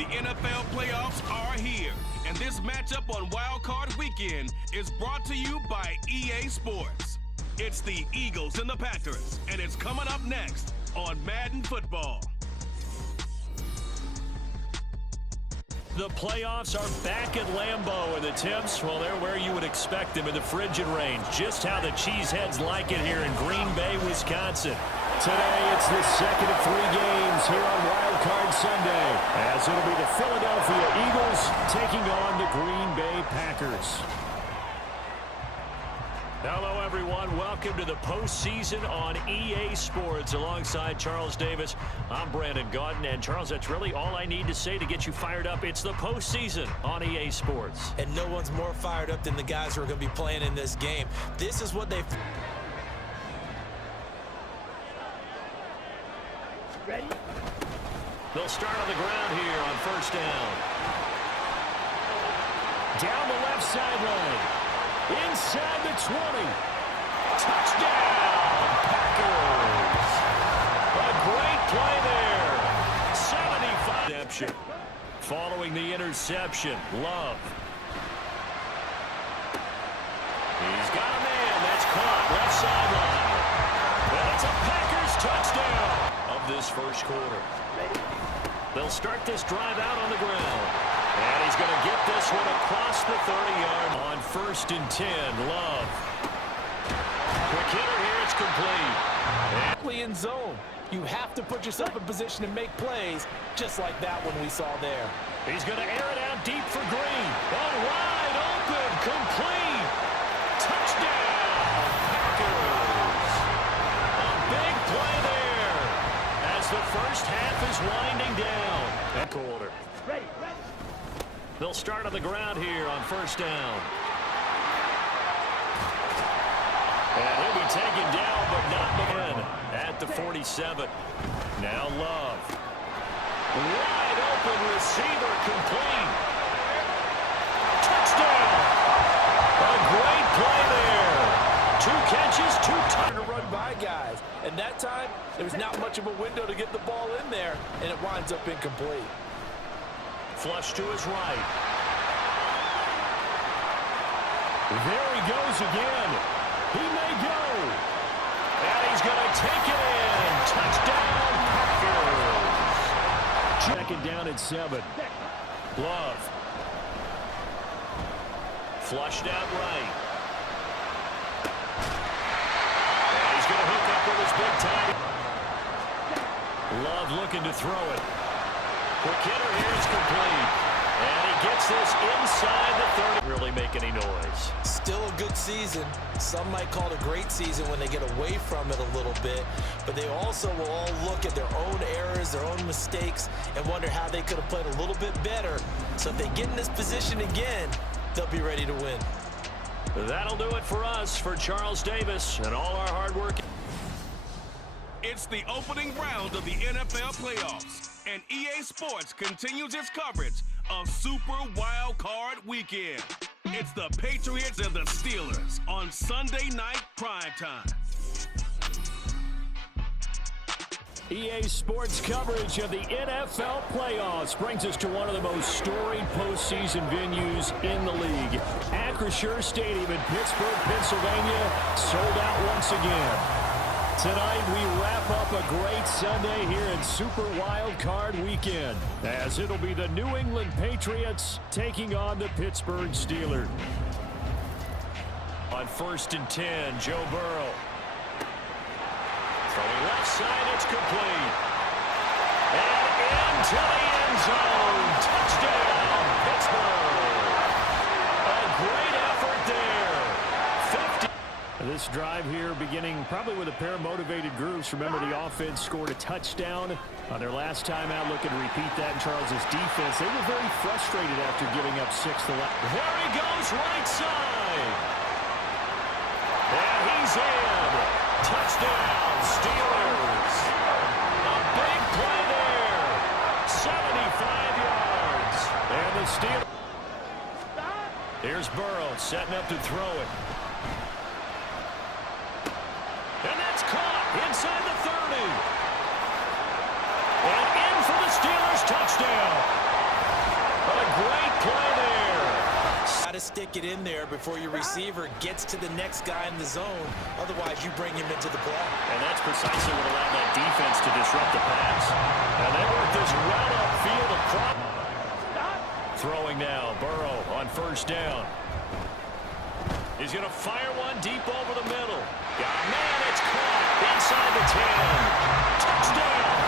The NFL playoffs are here, and this matchup on Wild Card Weekend is brought to you by EA Sports. It's the Eagles and the Packers, and it's coming up next on Madden Football. The playoffs are back at Lambeau, and the temps, well, they're where you would expect them in the frigid range. Just how the Cheeseheads like it here in Green Bay, Wisconsin. Today, it's the second of 3 games here on Wild Card Sunday, as it'll be the Philadelphia Eagles taking on the Green Bay Packers. Hello, everyone. Welcome to the postseason on EA Sports. Alongside Charles Davis, I'm Brandon Gaudin. And, Charles, that's really all I need to say to get you fired up. It's the postseason on EA Sports. And no one's more fired up than the guys who are going to be playing in this game. This is what they've... Ready? They'll start on the ground here on first down. Down the left sideline. Inside the 20. Touchdown, Packers. A great play there. 75. Interception. Following the interception, Love. He's got a man. That's caught. Left sideline. That's a Packers touchdown of this first quarter. They'll start this drive out on the ground. And he's going to get this one across the 30-yard on first and 10. Love. Quick hitter here. It's complete. In zone. You have to put yourself in position to make plays, just like that one we saw there. He's going to air it out deep for Green. Oh, wide open. Complete. Touchdown, Packers. A big play there as the first half is winding down. That quarter. Ready. They'll start on the ground here on first down. And he'll be taken down, but not in at the 47. Now Love. Wide open receiver, complete. Touchdown. A great play there. 2 catches, 2 Trying to run by guys. And that time, there was not much of a window to get the ball in there, and it winds up incomplete. Flush to his right. There he goes again. He may go. And he's going to take it in. Touchdown, Packers. Second down at 7. Love. Flushed out right. And he's going to hook up with his big time. Love looking to throw it. Quick hitter here is complete. And he gets this inside the 30. Really make any noise. Still a good season. Some might call it a great season when they get away from it a little bit. But they also will all look at their own errors, their own mistakes, and wonder how they could have played a little bit better. So if they get in this position again, they'll be ready to win. That'll do it for us, for Charles Davis and all our hard work. It's the opening round of the NFL playoffs, and EA Sports continues its coverage of Super Wild Card Weekend. It's the Patriots and the Steelers on Sunday Night Primetime. EA Sports coverage of the NFL playoffs brings us to one of the most storied postseason venues in the league. Acrisure Stadium in Pittsburgh, Pennsylvania, sold out once again. Tonight, we wrap up a great Sunday here in Super Wild Card Weekend, as it'll be the New England Patriots taking on the Pittsburgh Steelers. On first and 10, Joe Burrow. From the left side, it's complete. And into the end zone. Touchdown, Pittsburgh. A great effort there. 50. This drive here beginning probably with a pair of motivated groups. Remember, the offense scored a touchdown on their last time out. Looking to repeat that in Charles's defense. They were very frustrated after giving up 6 to left. There he goes, right side. And he's in. Touchdown, Steelers. A big play there. 75 yards. And the Steelers. Here's Burrow setting up to throw it. And that's caught inside the 30. And in for the Steelers touchdown. A great play there. Got to stick it in there before your receiver gets to the next guy in the zone. Otherwise, you bring him into the play. And that's precisely what allowed that defense to disrupt the pass. And they work this well upfield across. Throwing now, Burrow on first down. He's going to fire one deep over the middle. Man, it's caught inside the 10. Touchdown.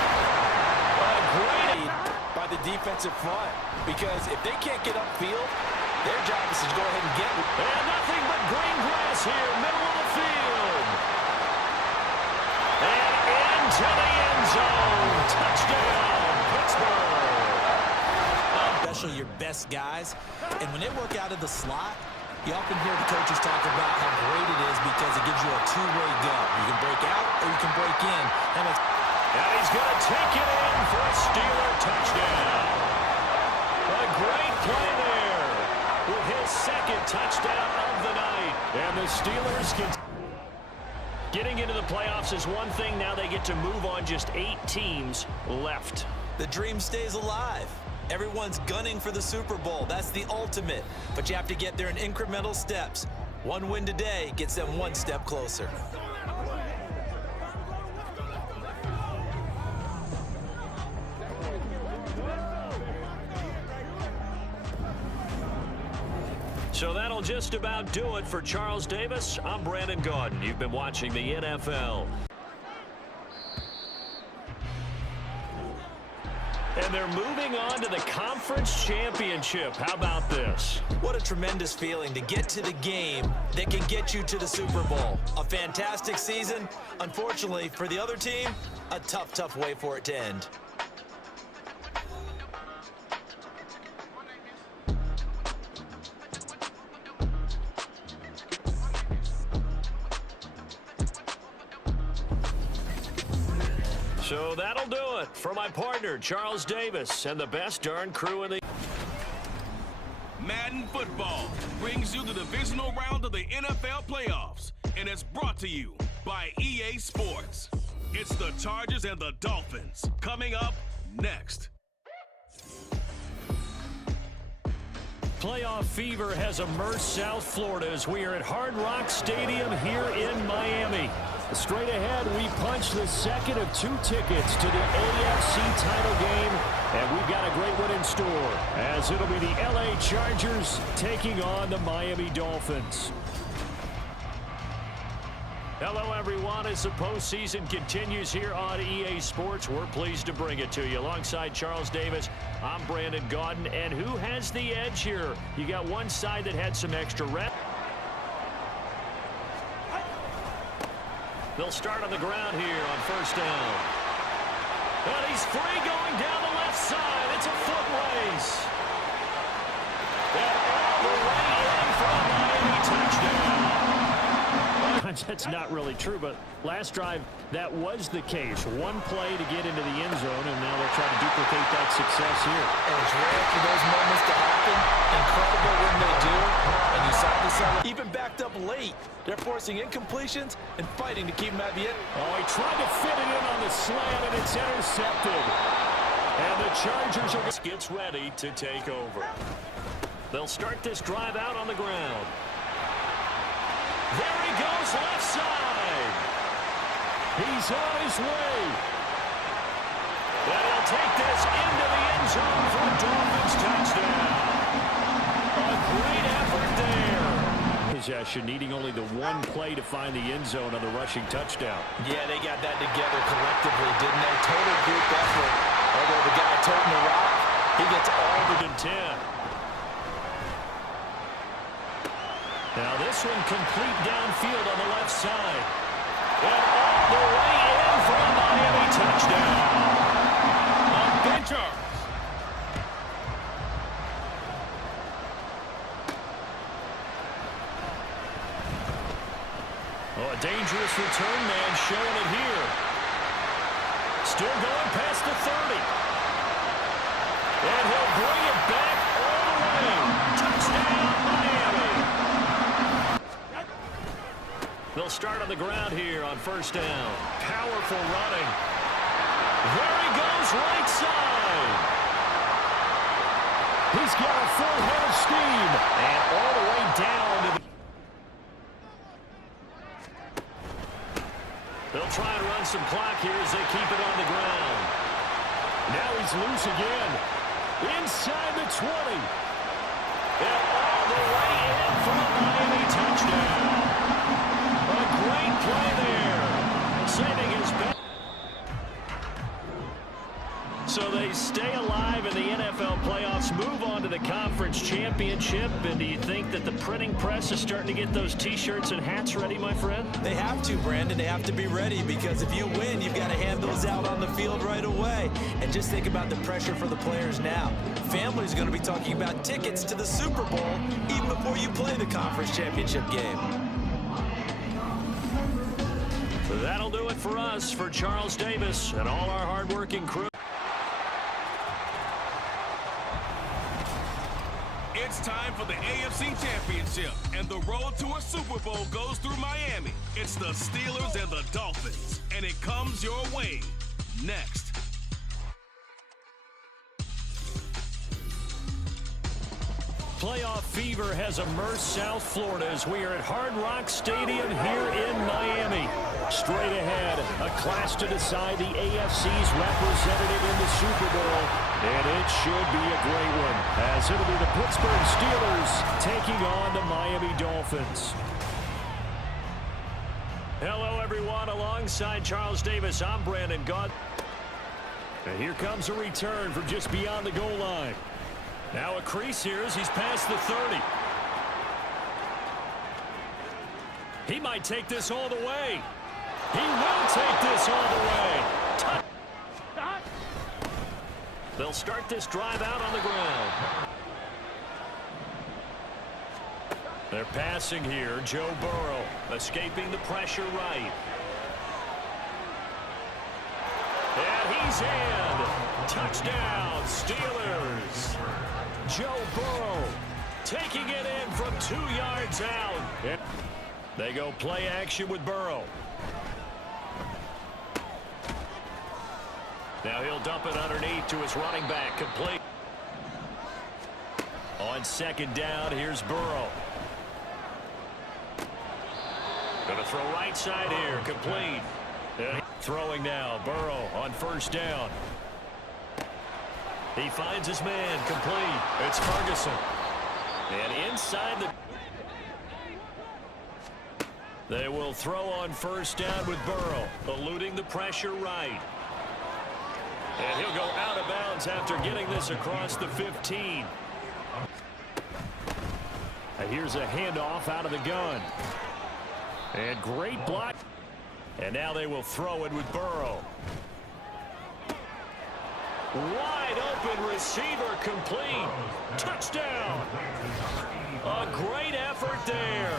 A great by the defensive front, because if they can't get upfield, their job is to go ahead and get it. And nothing but green grass here, middle of the field. And into the end zone. Touchdown, Pittsburgh. Especially your best guys. And when they work out of the slot, you often hear the coaches talk about how great it is because it gives you a two-way go. You can break out or you can break in. And he's going to take it in for a Steeler touchdown. A great play there with his second touchdown of the night. And the Steelers getting into the playoffs is one thing. Now they get to move on. Just 8 teams left. The dream stays alive. Everyone's gunning for the Super Bowl. That's the ultimate. But you have to get there in incremental steps. One win today gets them one step closer. So that'll just about do it for Charles Davis. I'm Brandon Gaudin. You've been watching the NFL. And they're moving on to the conference championship. How about this? What a tremendous feeling to get to the game that can get you to the Super Bowl. A fantastic season. Unfortunately, for the other team, a tough, tough way for it to end. So that'll do it for my partner, Charles Davis, and the best darn crew in the... Madden Football brings you the divisional round of the NFL playoffs, and it's brought to you by EA Sports. It's the Chargers and the Dolphins coming up next. Playoff fever has immersed South Florida as we are at Hard Rock Stadium here in Miami. Straight ahead, we punch the second of 2 tickets to the AFC title game, and we've got a great one in store, as it'll be the LA Chargers taking on the Miami Dolphins. Hello, everyone. As the postseason continues here on EA Sports, we're pleased to bring it to you. Alongside Charles Davis, I'm Brandon Gaudin, and who has the edge here? You got one side that had some extra reps. They'll start on the ground here on first down. And he's free going down the left side. It's a foot race. And all the way in for a Miami touchdown. That's not really true, but last drive, that was the case. One play to get into the end zone, and now they'll try to duplicate that success here. And it's rare for those moments to happen. Incredible when they do. And you saw this even backed up late. They're forcing incompletions and fighting to keep him at the end. Oh, he tried to fit it in on the slant, and it's intercepted. And the Chargers gets ready to take over. They'll start this drive out on the ground. There he goes, left side. He's on his way. And he'll take this into the end zone for a Dolphins touchdown. A great effort there. Possession, needing only the one play to find the end zone on the rushing touchdown. Yeah, they got that together collectively, didn't they? Total group effort. Although the guy toting the rock, he gets all the 10. Now this one complete downfield on the left side. And all the way in for a Miami touchdown. Ben Charles. Oh, a dangerous return man showing it here. Still going past the 30. And he'll bring it back all the way. Touchdown, Miami. They'll start on the ground here on first down. Powerful running. There he goes, right side. He's got a full head of steam. And all the way down to the... They'll try and run some clock here as they keep it on the ground. Now he's loose again. Inside the 20. And all the way in for a Miami touchdown. A great play there. Saving his back. So they stay alive in the NFL playoffs, move on to the conference championship. And do you think that the printing press is starting to get those T-shirts and hats ready, my friend? They have to, Brandon. They have to be ready because if you win, you've got to hand those out on the field right away. And just think about the pressure for the players now. Families are going to be talking about tickets to the Super Bowl even before you play the conference championship game. That'll do it for us, for Charles Davis and all our hardworking crew. It's time for the AFC Championship, and the road to a Super Bowl goes through Miami. It's the Steelers and the Dolphins, and it comes your way next. Playoff fever has immersed South Florida as we are at Hard Rock Stadium here in Miami. Straight ahead, a clash to decide the AFC's representative in the Super Bowl. And it should be a great one, as it'll be the Pittsburgh Steelers taking on the Miami Dolphins. Hello, everyone. Alongside Charles Davis, I'm Brandon Gaudin. And here comes a return from just beyond the goal line. Now a crease here as he's past the 30. He might take this all the way. He will take this all the way. They'll start this drive out on the ground. They're passing here. Joe Burrow escaping the pressure right. And he's in. Touchdown, Steelers. Joe Burrow taking it in from 2 yards out. They go play action with Burrow. Now he'll dump it underneath to his running back. Complete. On second down, here's Burrow. Going to throw right side here. Complete. Throwing now. Burrow on first down. He finds his man. Complete. It's Ferguson. And inside the... They will throw on first down with Burrow. Eluding the pressure right. And he'll go out of bounds after getting this across the 15. And here's a handoff out of the gun. And great block. And now they will throw it with Burrow. Wide open receiver complete. Touchdown. A great effort there.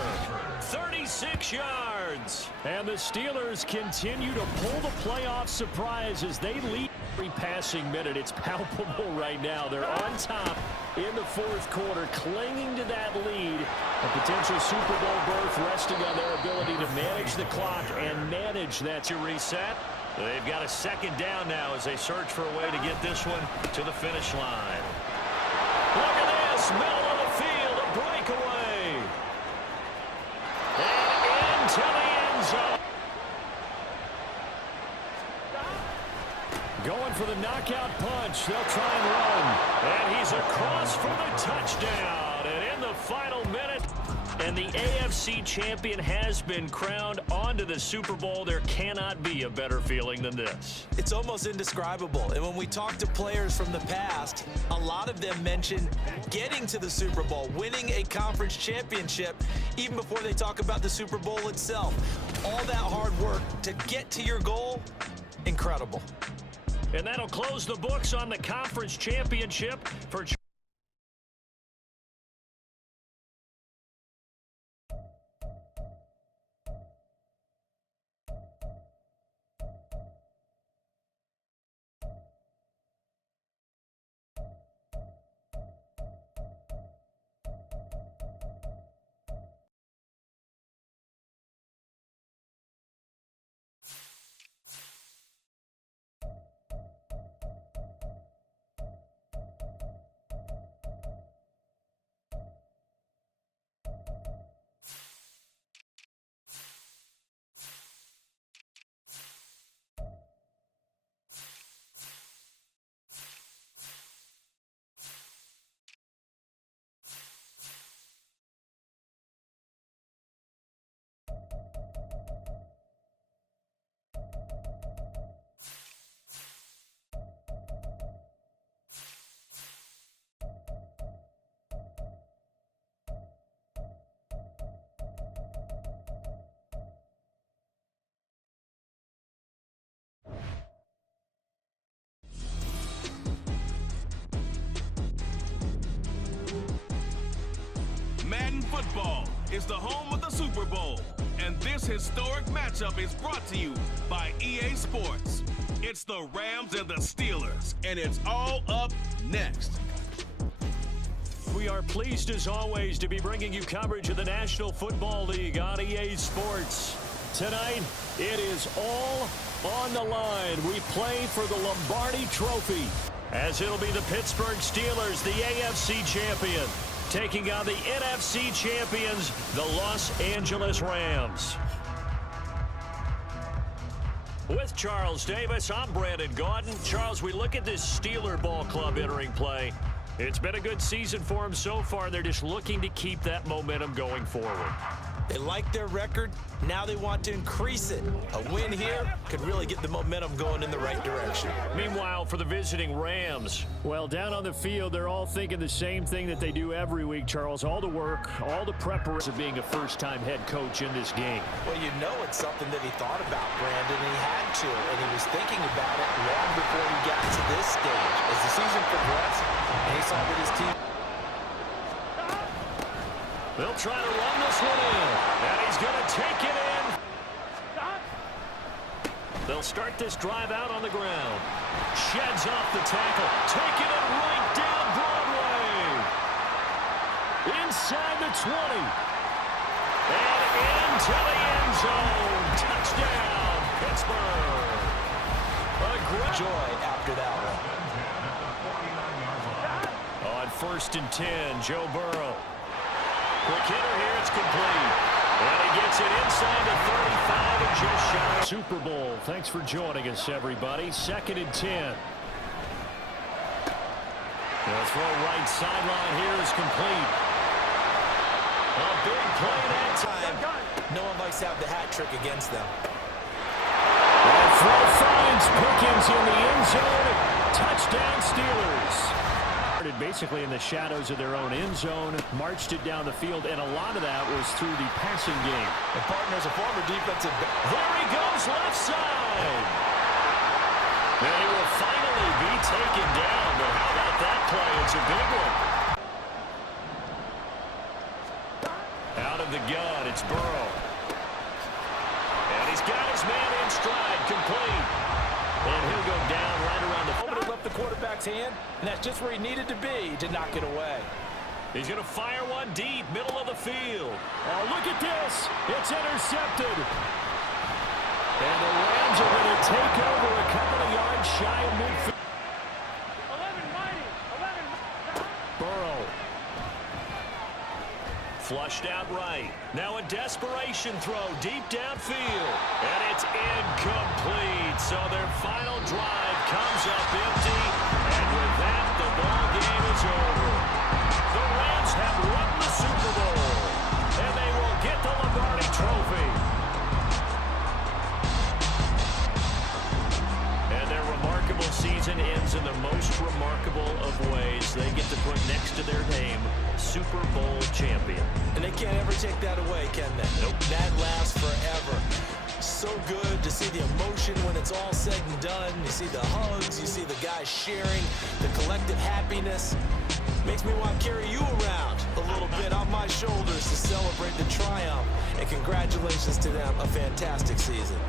36 yards. And the Steelers continue to pull the playoff surprise as they lead every passing minute. It's palpable right now. They're on top in the fourth quarter, clinging to that lead. A potential Super Bowl berth resting on their ability to manage the clock and manage that to reset. They've got a second down now as they search for a way to get this one to the finish line. Look at this, middle of the field, a breakaway. And into the end zone. Going for the knockout punch. They'll try and run. And he's across for the touchdown. And in the final minute, and the AFC champion has been crowned onto the Super Bowl. There cannot be a better feeling than this. It's almost indescribable. And when we talk to players from the past, a lot of them mention getting to the Super Bowl, winning a conference championship, even before they talk about the Super Bowl itself. All that hard work to get to your goal, incredible. And that'll close the books on the conference championship for Madden Football is the home of the Super Bowl, and this historic matchup is brought to you by EA Sports. It's the Rams and the Steelers, and it's all up next. We are pleased, as always, to be bringing you coverage of the National Football League on EA Sports. Tonight, it is all on the line. We play for the Lombardi Trophy, as it'll be the Pittsburgh Steelers, the AFC champion, taking on the NFC champions, the Los Angeles Rams. With Charles Davis, I'm Brandon Gaudin. Charles, we look at this Steeler ball club entering play. It's been a good season for them so far. They're just looking to keep that momentum going forward. They like their record. Now they want to increase it. A win here could really get the momentum going in the right direction. Meanwhile, for the visiting Rams, well, down on the field, they're all thinking the same thing that they do every week, Charles. All the work, all the preparation of being a first-time head coach in this game. Well, you know it's something that he thought about, Brandon. He had to, and he was thinking about it long before he got to this stage. As the season progressed, and he saw that his team... They'll try to run this one in, and he's going to take it in. They'll start this drive out on the ground. Sheds off the tackle, taking it right down Broadway. Inside the 20. And into the end zone. Touchdown, Pittsburgh. A great joy after that one. On 1st and 10, Joe Burrow. Quick hitter here, it's complete. And he gets it inside the 35 and just shy. Super Bowl, thanks for joining us, everybody. 2nd and 10. The throw right sideline here is complete. A big play that time. No one likes to have the hat trick against them. That throw finds Pickens in the end zone. Touchdown, Steelers. Basically in the shadows of their own end zone, marched it down the field, and a lot of that was through the passing game. The partner's a former defensive back. There he goes, left side. They will finally be taken down, but how about that play? It's a big one. Out of the gun, it's Burrow. And he's got his man in stride, complete. And he'll go down right around the... It left the quarterback's hand, and that's just where he needed to be to knock it away. He's going to fire one deep, middle of the field. Oh, look at this. It's intercepted. And the Rams are going to take over a couple of yards shy of midfield. 11. Burrow. Flushed out right. Now a desperation throw deep downfield. And it's incomplete. So their final drive comes up empty. And with that, the ball game is over. The Rams have won the Super Bowl. And they will get the Lombardi Trophy. And their remarkable season ends in the most remarkable of ways. They get to put next to their name, Super Bowl champion. And they can't ever take that away, can they? Nope. That lasts forever. So good to see the emotion when it's all said and done. You see the hugs, you see the guys sharing, the collective happiness. Makes me want to carry you around a little bit on my shoulders to celebrate the triumph. And congratulations to them, a fantastic season.